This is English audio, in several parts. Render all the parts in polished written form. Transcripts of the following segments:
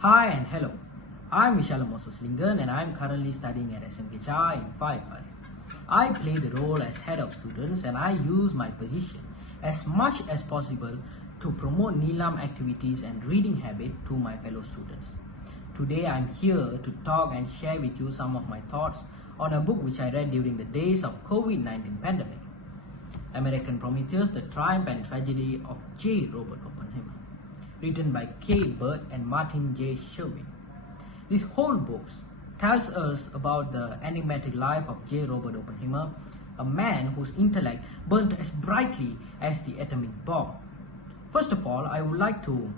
Hi and hello, I'm Vishalan Leengan and I'm currently studying at SMK Chaah in 5. I play the role as head of students and I use my position as much as possible to promote Neelam activities and reading habit to my fellow students. Today I'm here to talk and share with you some of my thoughts on a book which I read during the days of COVID-19 pandemic. American Prometheus, The Triumph and Tragedy of J. Robert Oppenheimer, written by K. Burt and Martin J. Sherwin. This whole book tells us about the enigmatic life of J. Robert Oppenheimer, a man whose intellect burnt as brightly as the atomic bomb. First of all, I would like to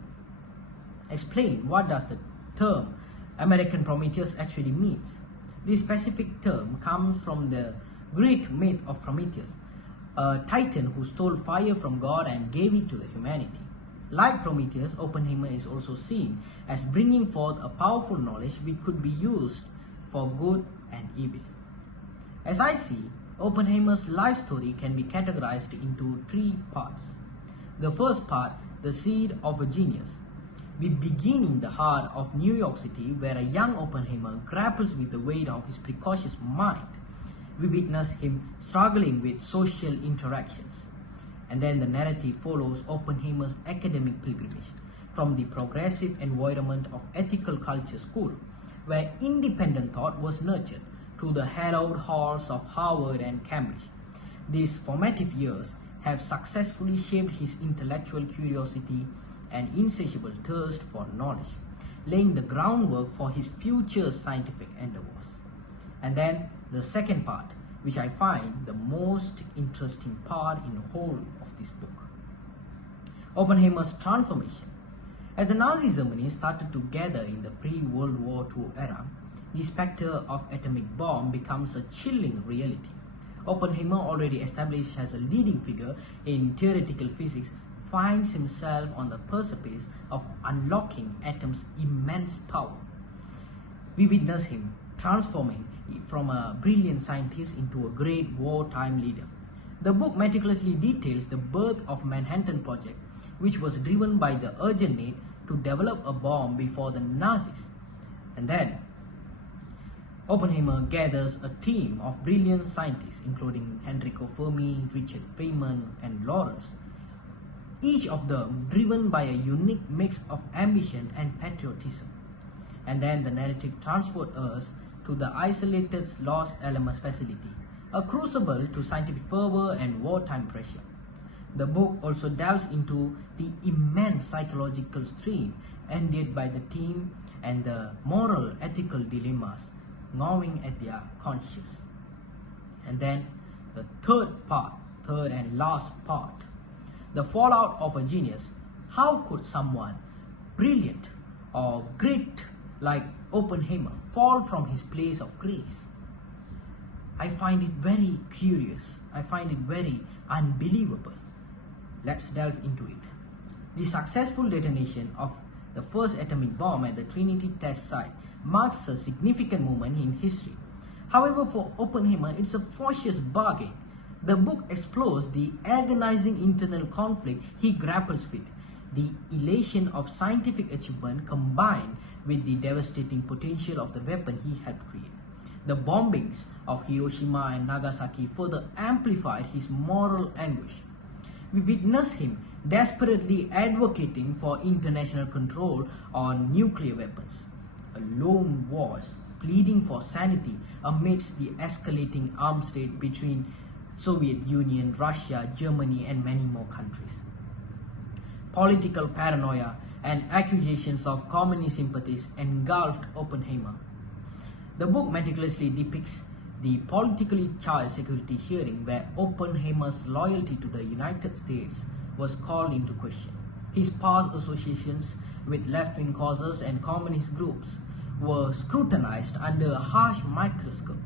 explain what does the term American Prometheus actually means. This specific term comes from the Greek myth of Prometheus, a titan who stole fire from God and gave it to the humanity. Like Prometheus, Oppenheimer is also seen as bringing forth a powerful knowledge which could be used for good and evil. As I see, Oppenheimer's life story can be categorized into 3 parts. The first part, the seed of a genius. We begin in the heart of New York City, where a young Oppenheimer grapples with the weight of his precocious mind. We witness him struggling with social interactions. And then the narrative follows Oppenheimer's academic pilgrimage from the progressive environment of ethical culture school, where independent thought was nurtured, to the hallowed halls of Harvard and Cambridge. These formative years have successfully shaped his intellectual curiosity and insatiable thirst for knowledge, laying the groundwork for his future scientific endeavors. And then the second part, which I find the most interesting part in the whole of this book. Oppenheimer's transformation. As the Nazi Germany started to gather in the pre-World War II era, the specter of atomic bomb becomes a chilling reality. Oppenheimer, already established as a leading figure in theoretical physics, finds himself on the precipice of unlocking atom's immense power. We witness him transforming from a brilliant scientist into a great wartime leader. The book meticulously details the birth of Manhattan Project, which was driven by the urgent need to develop a bomb before the Nazis. And then Oppenheimer gathers a team of brilliant scientists, including Enrico Fermi, Richard Feynman, and Lawrence, each of them driven by a unique mix of ambition and patriotism. And then the narrative transports us to the isolated Los Alamos facility, a crucible to scientific fervor and wartime pressure. The book also delves into the immense psychological strain endured by the team and the moral ethical dilemmas gnawing at their conscience. And then the third and last part, the fallout of a genius. How could someone brilliant or great like Oppenheimer fall from his place of grace? I find it very curious. I find it very unbelievable. Let's delve into it. The successful detonation of the first atomic bomb at the Trinity test site marks a significant moment in history. However, for Oppenheimer, it's a fortuitous bargain. The book explores the agonizing internal conflict he grapples with, the elation of scientific achievement combined with the devastating potential of the weapon he helped create. The bombings of Hiroshima and Nagasaki further amplified his moral anguish. We witness him desperately advocating for international control on nuclear weapons, a lone voice pleading for sanity amidst the escalating arms race between Soviet Union, Russia, Germany, and many more countries. Political paranoia and accusations of communist sympathies engulfed Oppenheimer. The book meticulously depicts the politically charged security hearing where Oppenheimer's loyalty to the United States was called into question. His past associations with left-wing causes and communist groups were scrutinized under a harsh microscope.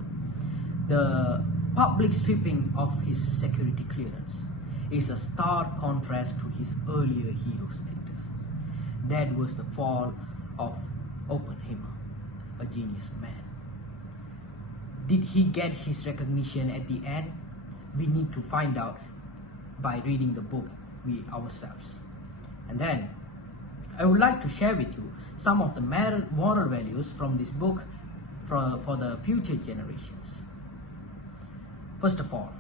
The public stripping of his security clearance is a stark contrast to his earlier hero status. That was the fall of Oppenheimer, a genius man. Did he get his recognition at the end? We need to find out by reading the book ourselves. And then I would like to share with you some of the moral values from this book for the future generations. First of all,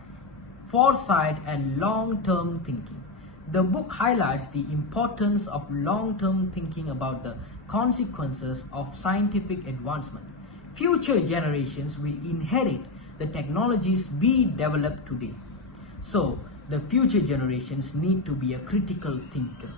foresight and long-term thinking. The book highlights the importance of long-term thinking about the consequences of scientific advancement. Future generations will inherit the technologies we develop today. So, the future generations need to be a critical thinker.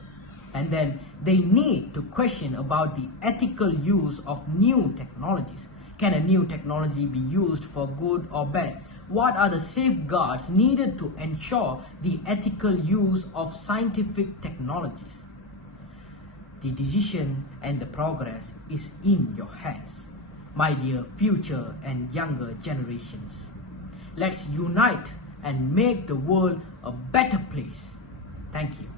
And then they need to question about the ethical use of new technologies. Can a new technology be used for good or bad? What are the safeguards needed to ensure the ethical use of scientific technologies? The decision and the progress is in your hands, my dear future and younger generations. Let's unite and make the world a better place. Thank you.